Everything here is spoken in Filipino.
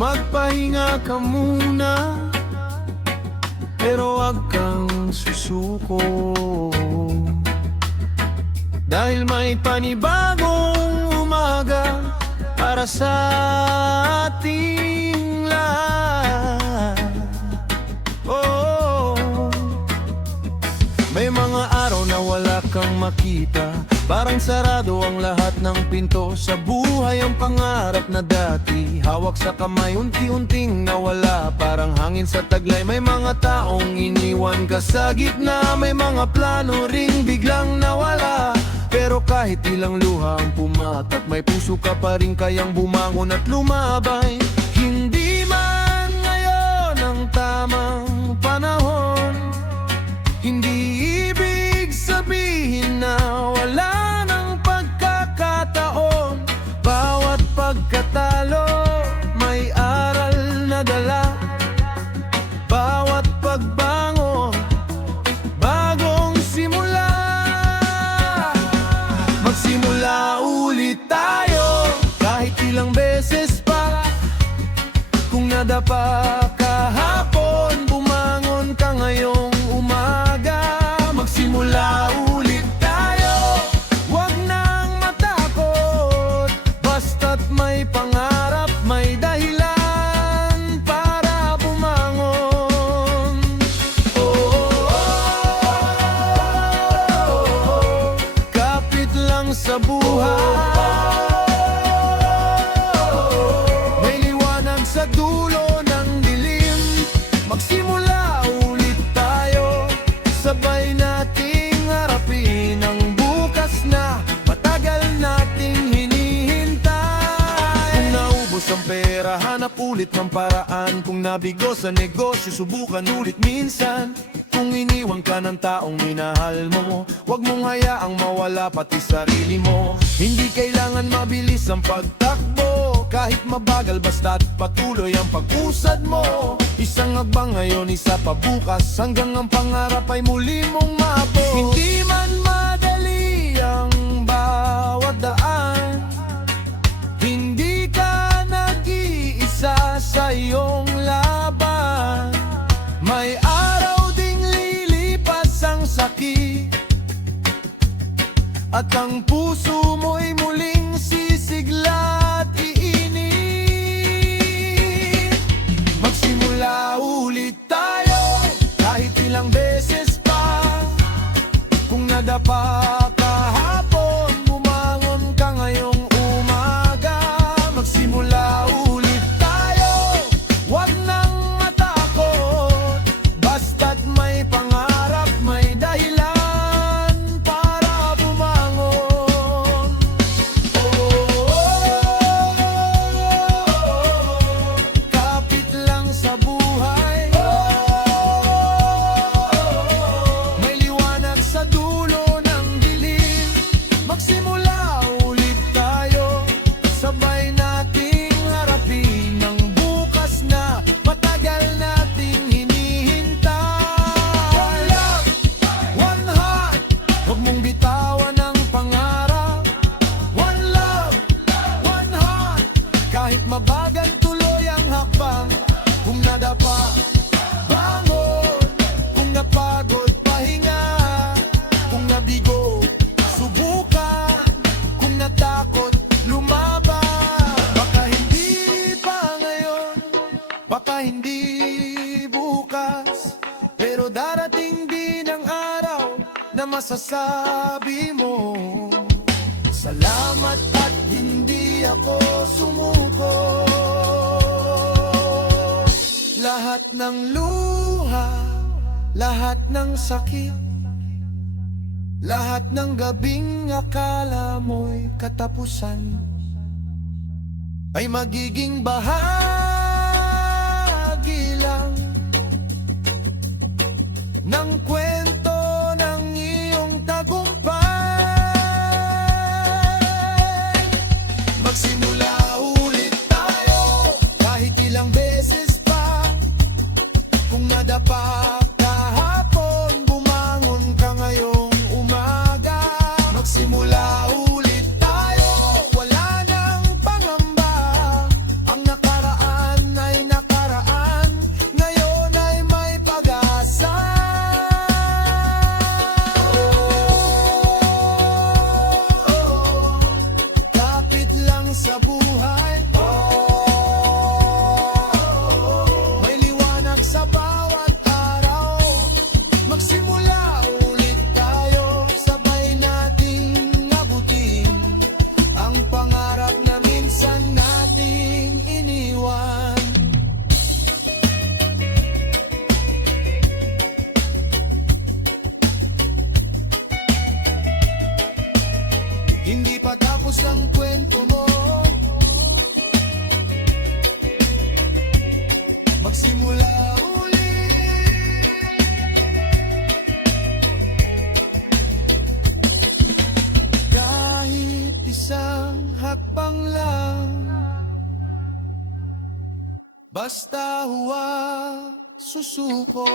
Magpahinga ka muna, pero wag kang susuko, dahil may panibagong umaga para sa ating lahat. Oh, may mga araw na wala kang makita, parang sarado ang lahat ng pinto sa buhay. Ang pangarap na dati hawak sa kamay, unti-unting nawala, parang hangin sa taglay. May mga taong iniwan ka sa gitna, may mga plano ring biglang nawala. Pero kahit ilang luha ang pumatak, may puso ka pa rin kayang bumangon at lumabay. Hindi man ngayon ang tamang panahon, hindi ibig sabihin na wala ng pagkakataon. Bawat pagkatalo may aral na dala, bawat pagbangon bagong simula. Magsimula ulit tayo kahit ilang beses pa. Kung nadapa kahapon, bumangon ka ngayong umaga. Magsimula ulit tayo, wag nang matakot, basta't may pangarap, may dahilan para bumangon. Kapit lang sa buhay, may liwanag sa dulo ng dilim. Magsimula ulit tayo, sabay nating harapin ang bukas na matagal nating hinihintay. Kung naubos ang pera, hanap ulit ng paraan. Kung nabigo sa negosyo, subukan ulit minsan. Kung iniwan ka ng taong minahal mo, wag mong hayaang mawala pati sarili mo. Hindi kailangan mabilis ang pagtakbo, kahit mabagal basta't patuloy ang pag-usad mo. Isang hakbang ngayon, isa pa bukas, hanggang ang pangarap ay muli mong maabot. Hindi man madali ang bawat daan, hindi ka nag-iisa sa iyong laban. May araw ding lilipas ang sakit, at ang puso mo'y muling sisigla at iinit. Magsimula ulit tayo kahit ilang beses pa. Kung nadapa kahapon, bumangon ka ngayong umaga. Magsimula ulit tayo, wag nang matakot, basta't may pangarap, may dahilan para bumangon. Kapit lang sa buhay, may liwanag sa dulo ng dilim. Magsimula ulit tayo, sabay nating harapin ang bukas na matagal nating hinihintay. One love, one heart, huwag mong bitawan ang pangarap. One love, one heart, kahit mabagal tuloy ang hakbang. Kung nadapa, bangon. Kung napagod, pahinga. Kung nabigo, subukan. Kung natakot, lumaban. Baka hindi pa ngayon, baka hindi bukas, pero darating din ang araw na masasabi mo, salamat at hindi ako sumuko. Lahat ng luha, lahat ng sakit, lahat ng gabing akala mo'y katapusan, ay magiging bahagi lang ng kwento ng iyong tagumpay. Magsimula ulit tayo kahit ilang beses pa. Kung nadapa kahapon, bumangon ka ngayong umaga. Magsimula ulit tayo, wala nang pangamba. Ang nakaraan magsimula ulit. Kahit isang hakbang lang, basta huwag susuko.